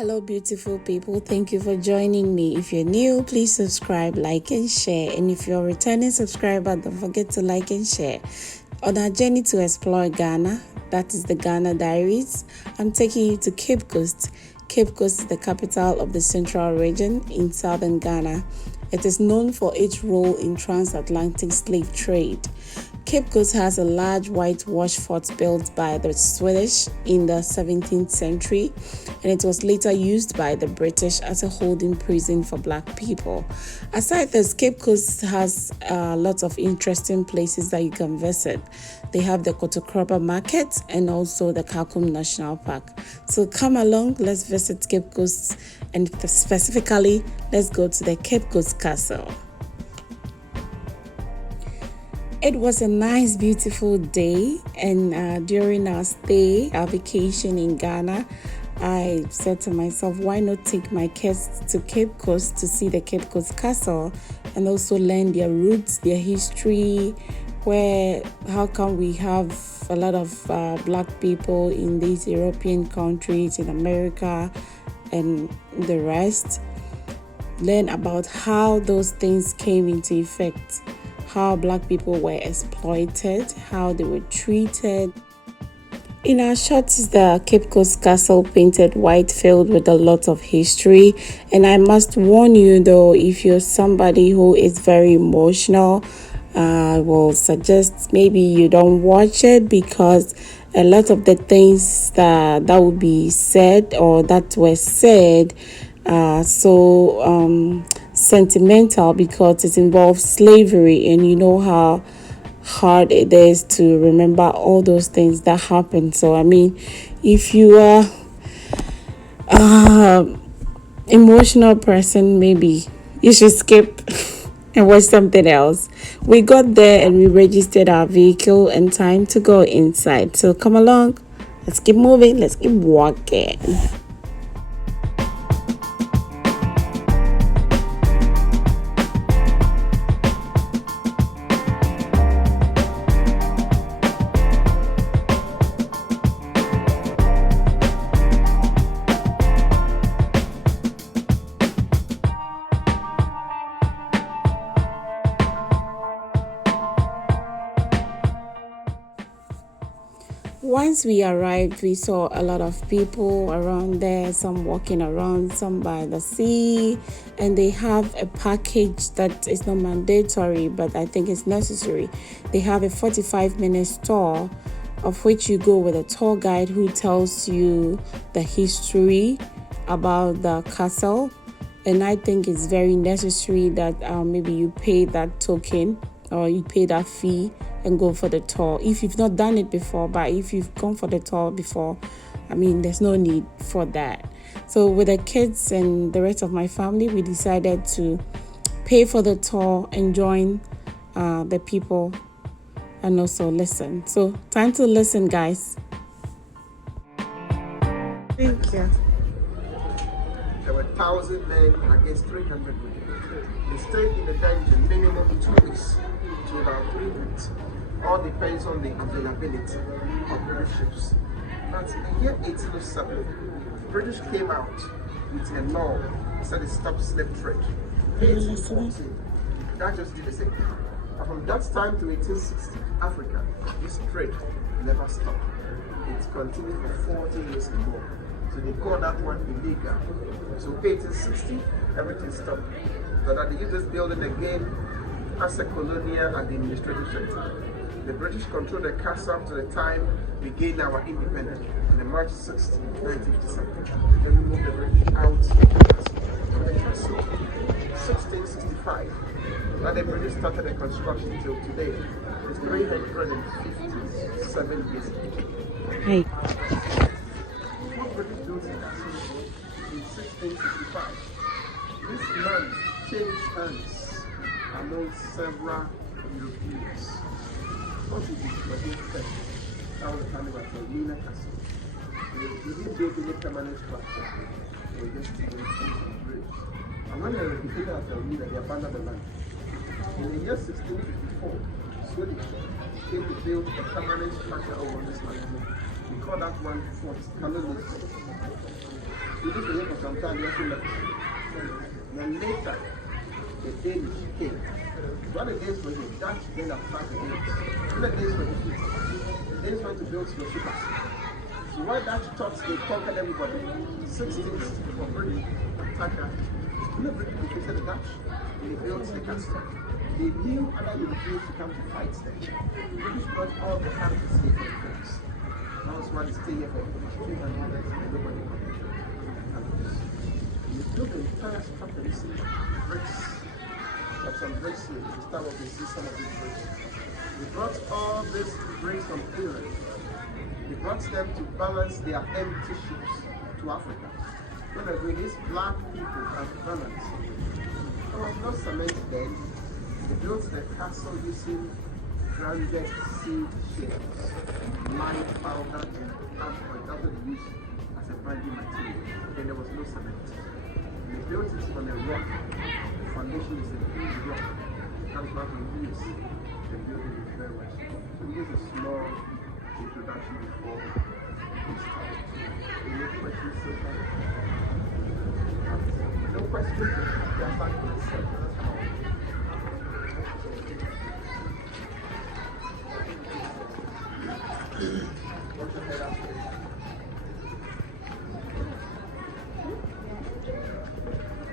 Hello, beautiful people. Thank you for joining me. If you're new, please subscribe, like, and share. And if you're a returning subscriber, don't forget to like and share. On our journey to explore Ghana, that is the Ghana Diaries, I'm taking you to Cape Coast. Cape Coast is the capital of the Central Region in southern Ghana. It is known for its role in transatlantic slave trade. Cape Coast has a large whitewashed fort built by the Swedish in the 17th century, and it was later used by the British as a holding prison for black people. Aside this, Cape Coast has lots of interesting places that you can visit. They have the Kotokrapa Market and also the Kakum National Park. So come along, let's visit Cape Coast, and specifically, let's go to the Cape Coast Castle. It was a nice, beautiful day, and during our stay, our vacation in Ghana, I said to myself, why not take my kids to Cape Coast to see the Cape Coast Castle and also learn their roots, their history, how come we have a lot of black people in these European countries, in America, and the rest. Learn about how those things came into effect, how black people were exploited, how they were treated. In our shots is the Cape Coast Castle painted white, filled with a lot of history. And I must warn you though, if you're somebody who is very emotional, I will suggest maybe you don't watch it, because a lot of the things that would be said or that were said are so sentimental, because it involves slavery, and you know how hard it is to remember all those things that happened. So I mean, if you are emotional person, maybe you should skip and watch something else. We got there and we registered our vehicle, and time to go inside. So come along, let's keep moving, let's keep walking. Once we arrived, we saw a lot of people around there, some walking around, some by the sea, and they have a package that is not mandatory, but I think it's necessary. They have a 45-minute tour, of which you go with a tour guide who tells you the history about the castle, and I think it's very necessary that maybe you pay that token or you pay that fee and go for the tour if you've not done it before. But if you've gone for the tour before, I mean, there's no need for that. So with the kids and the rest of my family, we decided to pay for the tour and join the people and also listen. So time to listen, guys. Thank you. There were 1,000 men against 300 women. They stayed in the dungeon minimum 2 weeks to about 3 weeks. All depends on the availability of British ships. But in the year 1807, the British came out with a law that said it stopped slave trade. 1814, that just did the same. And from that time to 1860, Africa, this trade never stopped. It continued for 40 years and more. So they call that one illegal. So 1860, everything stopped. So that they used this building again as a colonial administrative center. The British controlled the castle to the time we gained our independence on the March 6, 1957. Then we moved the British out of the castle. 1665. Now the British started the construction till today. It's 357 years ago. Hey. What British built the castle in 1665. This land changed hands among several Europeans. What is it? That was the time about the Mina Castle. We didn't build any permanent structure. We just built a bridge. And when they were defeated at Mina, they abandoned the land. In the year 1654, Swedish came to build a permanent structure over this land. We call that one Fort Kalunus. We used to hear for some time, we left. Then later, the Danish came. One against the Dutch, then attacked the Danes. One against the the Danes went to build snowshooters. So when Dutch thought they conquered everybody, 16 for Britain attacked that. When the British defeated the Dutch, they built the castle. They knew other Europeans to come to fight them. The British brought all the armies to see for the British. That was why they stay here for 300 years and nobody comes. You build the entire structure, you see bricks. Have some bricks here. To start off, you see some of these bricks. We brought all these bricks from Europe. We brought them to balance their empty ships to Africa. When these black people have balance, there was no cement then. They built the castle using grounded seed shells, lime powder, and camphor. That's what they used as a binding material. Then there was no cement. They built it on a rock. The foundation is a big rock. That's what we use. The building is very much. So we use a small introduction before we start. Any questions so far? No questions? They are back to the set. That's how. What's your head after?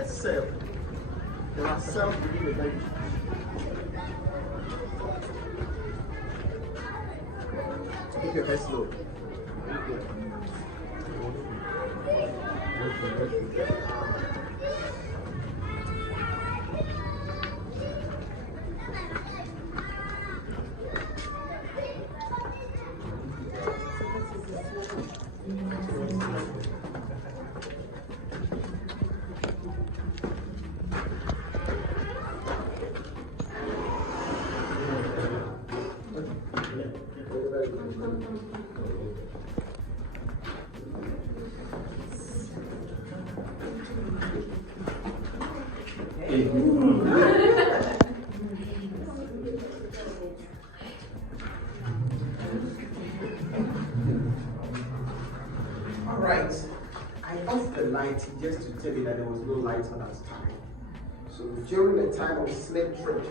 A cell. There are cells within the body. Keep your head slow. Alright, I off the light just to tell you that there was no light at that time. So during the time of slave trade,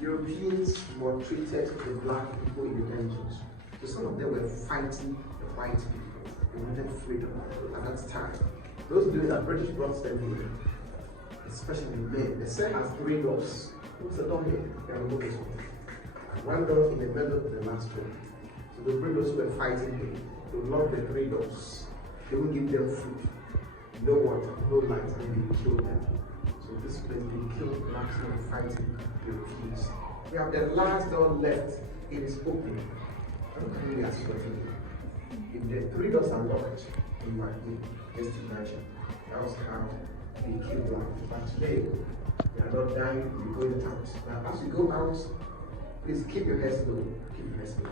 Europeans were treated the black people in the dungeons. So some of them were fighting the white people. They wanted freedom at that time. Those days that British brought them here, especially men. The cell has 3 doors. What's the door here? There are this one. One door in the middle of the last door. So the those who were fighting here, they would lock the 3 doors. They would give them food, no water, no light, and they would kill them. So this place, they killed blacks who were fighting Europeans. We have the last door left. It is open. Really as if the 3 doors are locked, you are in. Just imagine. That was how they killed blacks. But today, we are not dying, we're going out. Now, as you go out, please keep your head low. Keep your head low.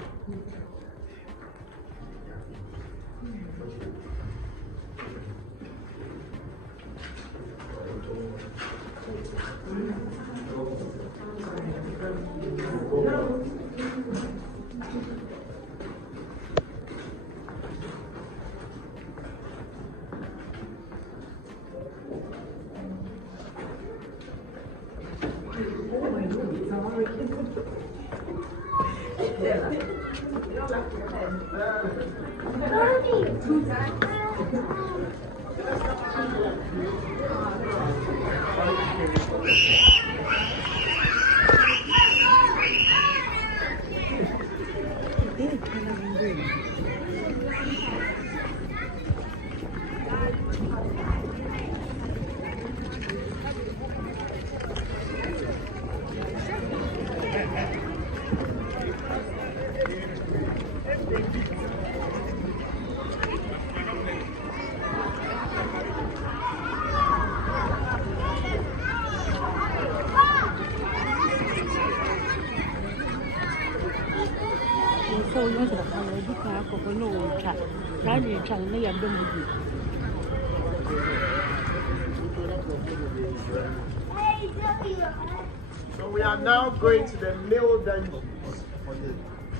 So we are now going to the mill dungeons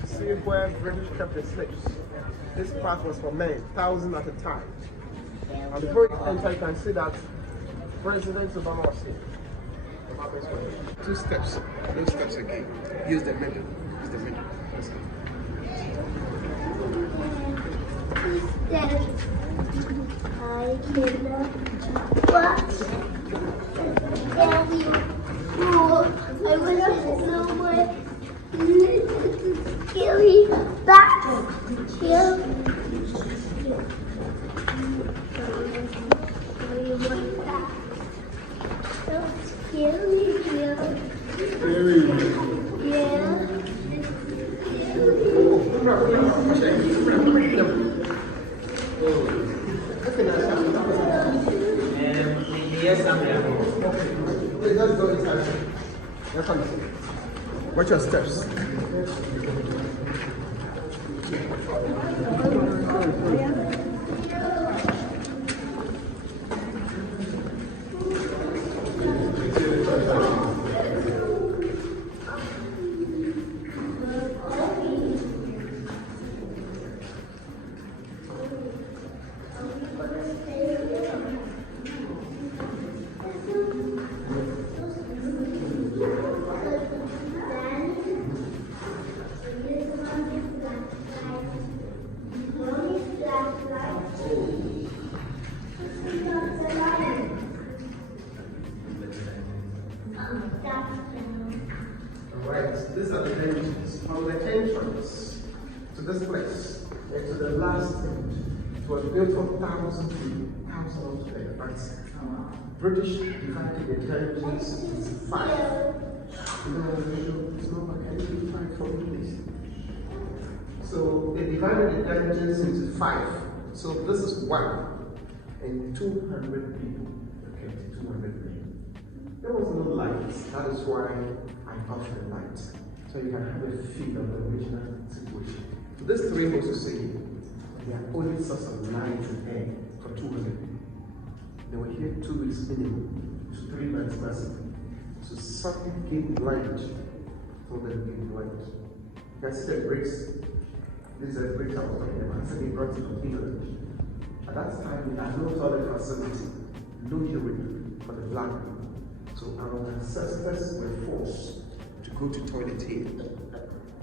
to see where British kept the slaves. This part was for men, 1,000 at a time. And before you enter, you can see that President Obama was here. Obama is here. 2 steps. Those steps again. Use the middle. Use the middle. Let's go. I cannot watch. I wish someone scary back here. Watch your steps. Alright, these are the dimensions. From the entrance to this place and to the last end, it was built on thousands of years. British divided the dimensions into 5. It's not like anything 5 from this. So they divided the dimensions into 5. So this is 1 and 200 people. Okay, 200 people. There was no light. That is why I off the light. So you can have a feel of the original situation. So these 3 Moses say they are only source of light and air for 200 people. They were here 2 weeks minimum, so 3 months massively. So something gave light, so they gave light. You can see the bricks. These are the bricks I was talking about. So they brought it from England. At that time, we had no toilet facility, no urine for the black people. So our ancestors were forced to go to toilet here.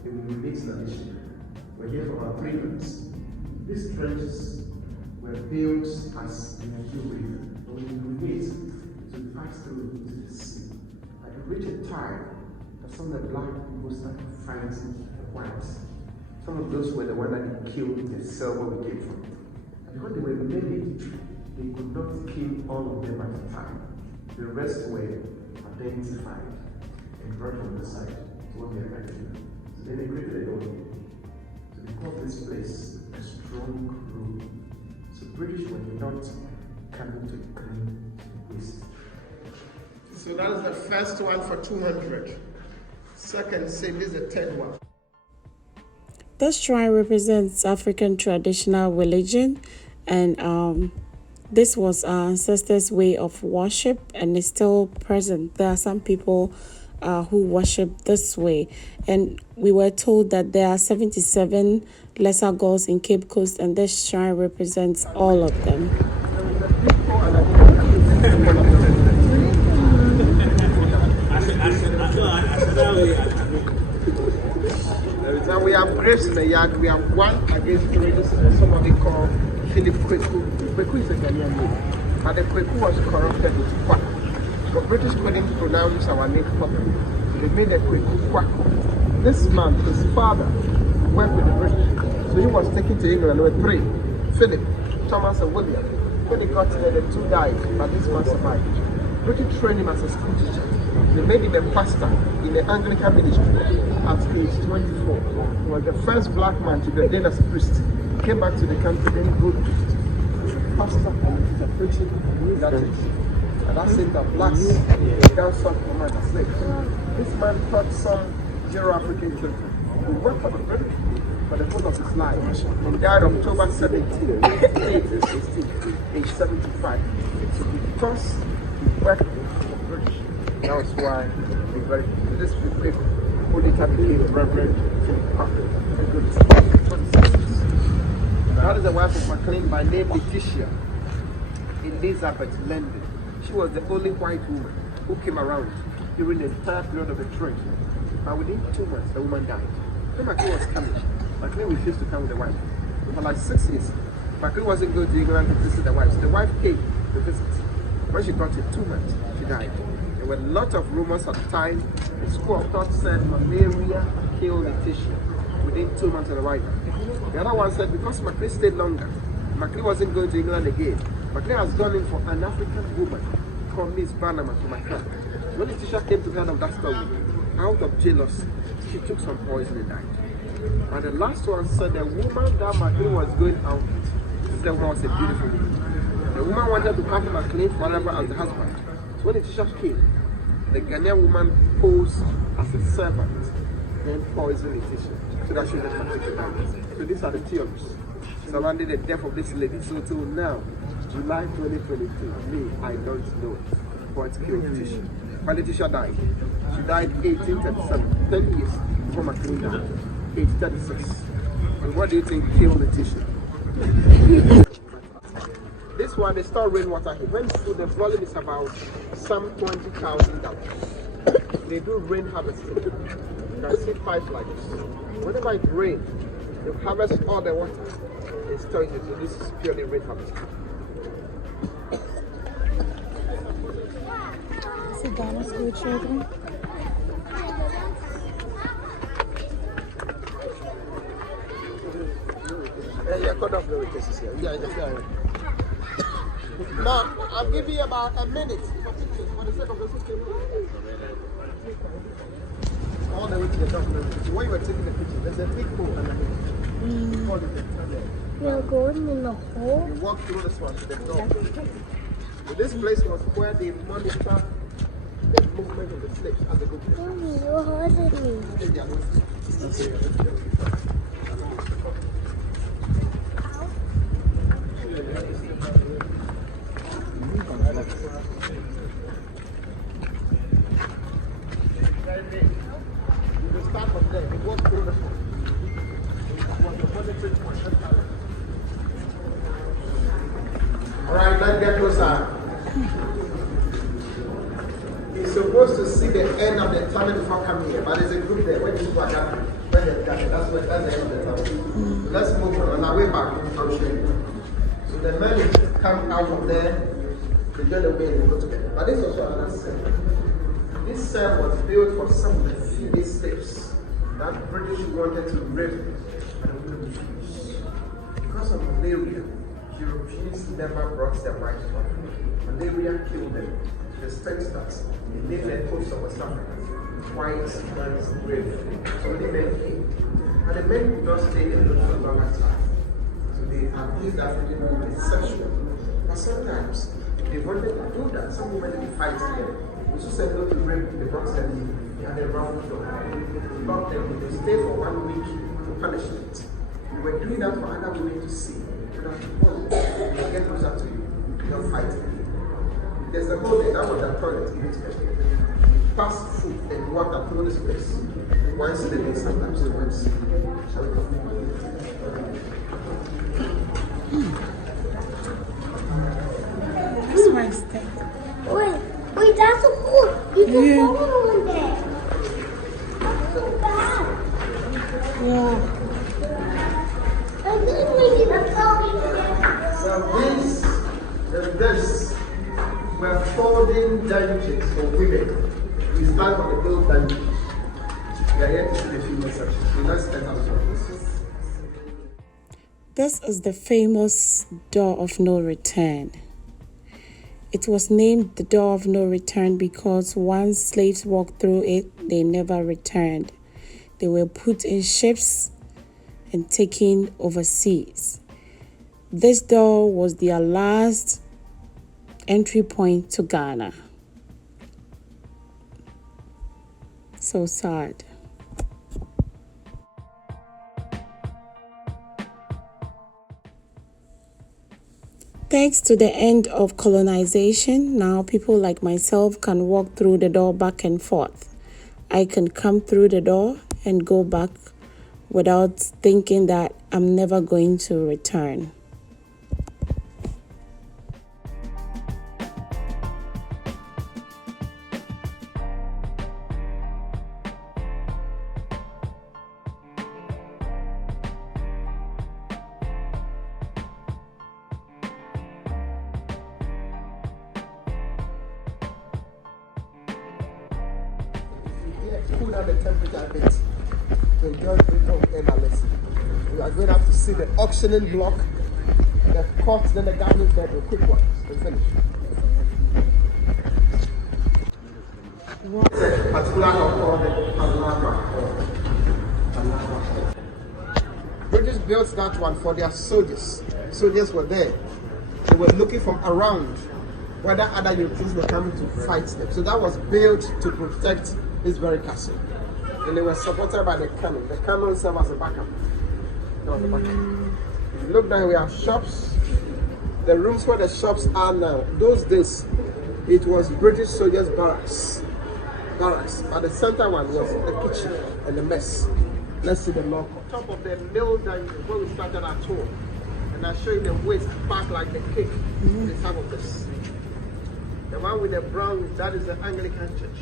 They will remain in addition. We're here for about 3 months. These trenches were built as in a way. When we wait to pass through into the sea. Like it reached a time that some of the black people started fighting the whites. Some of those were the ones that they killed in the cell where we came from. And because they were many, they could not kill all of them at a time. The rest were identified and brought from the side to what they are actually. So then they created a own. So they called this place a strong room. So British were not coming to clean waste. So that is the first one for 200. Second, say this is the third one. This shrine represents African traditional religion, and this was our ancestors' way of worship, and is still present. There are some people who worship this way, and we were told that there are 77 lesser gods in Cape Coast, and this shrine represents all of them. Now we have graves in the yard. We have 1 against 3. This is somebody called Philip Kweku. Kweku is a Ghanaian name, but the Kweku was corrupted with Kwak. The British couldn't pronounce our name properly, so they made a Kweku Kwak. This man, his father, worked with the British, so he was taken to England with 3: Philip, Thomas, and William. When he got there, the 2 died, but this man survived. British trained him as a school teacher. They made him a pastor in the Anglican ministry at age 24. He was the first black man to be ordained as a priest. He came back to the country, then he grew pastor and teacher preaching in that church. And that said that blacks down South Command as slaves. This man taught some Euro-African children who worked for the British for the whole of his life and died October 17, 1816, age 75. Because he worked for the British. That was why this people who later became Reverend Philip Parker. That is the wife of McLean by name Letitia. Elizabeth Landon. She was the only white woman who came around during the entire period of the trade. But within 2 months, the woman died. When Maclean was coming, Maclean refused to come with the wife. For like 6 years, Maclean wasn't going to England to visit the wife. So the wife came to visit. When she got in 2 months, she died. There were a lot of rumors at the time. The school of thought said malaria killed Letitia within 2 months of the arrival. The other one said because Maclean stayed longer, Maclean wasn't going to England again. Maclean has gone in for an African woman called Miss Barnum to my camp. When Letitia came to the end of that story, out of jealousy, she took some poison and died. And the last one said the woman that Maclean was going out with, this woman was a beautiful woman. The woman wanted to have Maclean forever as the husband. So when Letitia came, the Ghanaian woman posed as a servant, then poisoned Letitia so that she would not take it out. So these are the theories surrounding the death of this lady. So till now, July 2022, me, I don't know what killed Letitia. When Letitia died, she died 1837, 10 years before Maclean died, age 36. And what do you think killed Letitia? This one, they store rainwater here. When the volume is about some 20,000 gallons. They do rain harvesting. You can see pipes like this. Whenever it rains, they harvest all the water and store it. So this is purely rain harvesting. So Ghana school children. Yeah, cut off the cases here. Yeah. Now, I'll give you about a minute for pictures for the sake of the system. All the way to the document. When you were taking the picture, there's a big hole underneath. You're going in the hole? You walk through this one to the door. So this place was where they monitor the movement of the slaves as they go to the Mommy, you're hurting You start from there, you walk through this one. Alright, let's get closer. You're supposed to see the end of the tunnel before coming here, but there's a group there. When people are gathering, when they're gathering, that's the end of the tunnel. So let's move on our way back. I'll show you. So the men come out from there, they get away and they go together. But this is also another cell. This cell was built for some of the female slaves that British wanted to rape and we refused. Because of malaria, Europeans never brought their wives home. Malaria killed them to the extent that they named the coast of West Africa white man's grave. So many men came. And the men could not stay alone for a longer time. So they abused African women sexually. But sometimes they wanted to do that. Some women didn't fight together. We just said no to rape, they brought them in, they had a round door. They locked them, they stayed for 1 week for punishment. We were doing that for other women to see. You have to follow, they'll get closer to you, they'll fight you. There's a hole there, that was the toilet, give it to them. Pass food and water through this place. Once in a day, sometimes once. Shall we come? That's my step. Wait, that's a hole. You can fall in there. That's so bad. Yeah. I didn't make it a problem. So this were folding dungeons for women. We stand on the build dungeons. We are here to see the female section. So let's enter this. This is the famous Door of No Return. It was named the Door of No Return because once slaves walked through it, they never returned. They were put in ships and taken overseas. This door was their last entry point to Ghana. So sad. Thanks to the end of colonization, now people like myself can walk through the door back and forth. I can come through the door and go back without thinking that I'm never going to return. cool down the temperature a bit to enjoy the bit of MLS. You are going to have to see the auctioning block, the court, then the garden bed, the quick ones, and finish. Particular called the Palama. British built that one for their soldiers. Soldiers were there. They were looking from around whether other Europeans were coming to fight them. So that was built to protect this very castle. And they were supported by the cannon. The cannon served as a backup. That was the backup. If you look down, we have shops. The rooms where the shops are now, those days, it was British soldiers' barracks. But the center one was the kitchen and the mess. Let's see the lock. On top of the mill dungeon where we started our tour. And I'll show you the waist back like the cake. The top of this. The one with the brown, that is the Anglican church.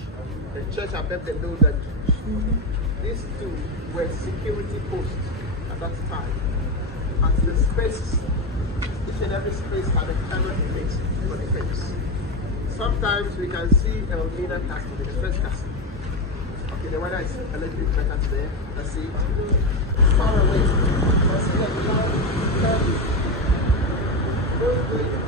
The church above the mill dungeon. These two were security posts at that time. At the spaces, each and every space had a cannon place for defense. Sometimes we can see Elmina Castle, the first castle. Okay, the weather is a little bit better today. Let's see. Far away. Let's see the cloud curving. Those days,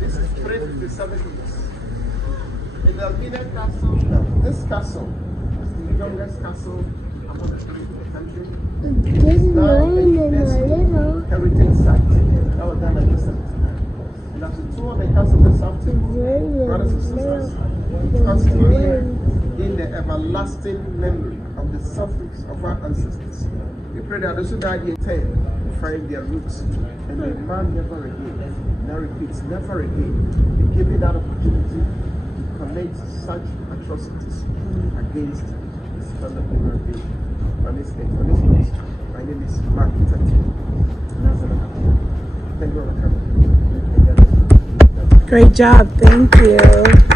this is 357 years. In the Elmina Castle, this castle is the youngest castle among the three in the country. It's now a UNESCO heritage site. That was done in 1979. And as we tour the castle this afternoon, brothers and sisters, us to live in the everlasting memory of the sufferings of our ancestors. We pray that those who died in 10 find their roots and they man never again. Now repeats, never again. Be given that opportunity to commit such atrocities against this fellow human being. My name is Mark Tati. Thank you for coming. Great job. Thank you.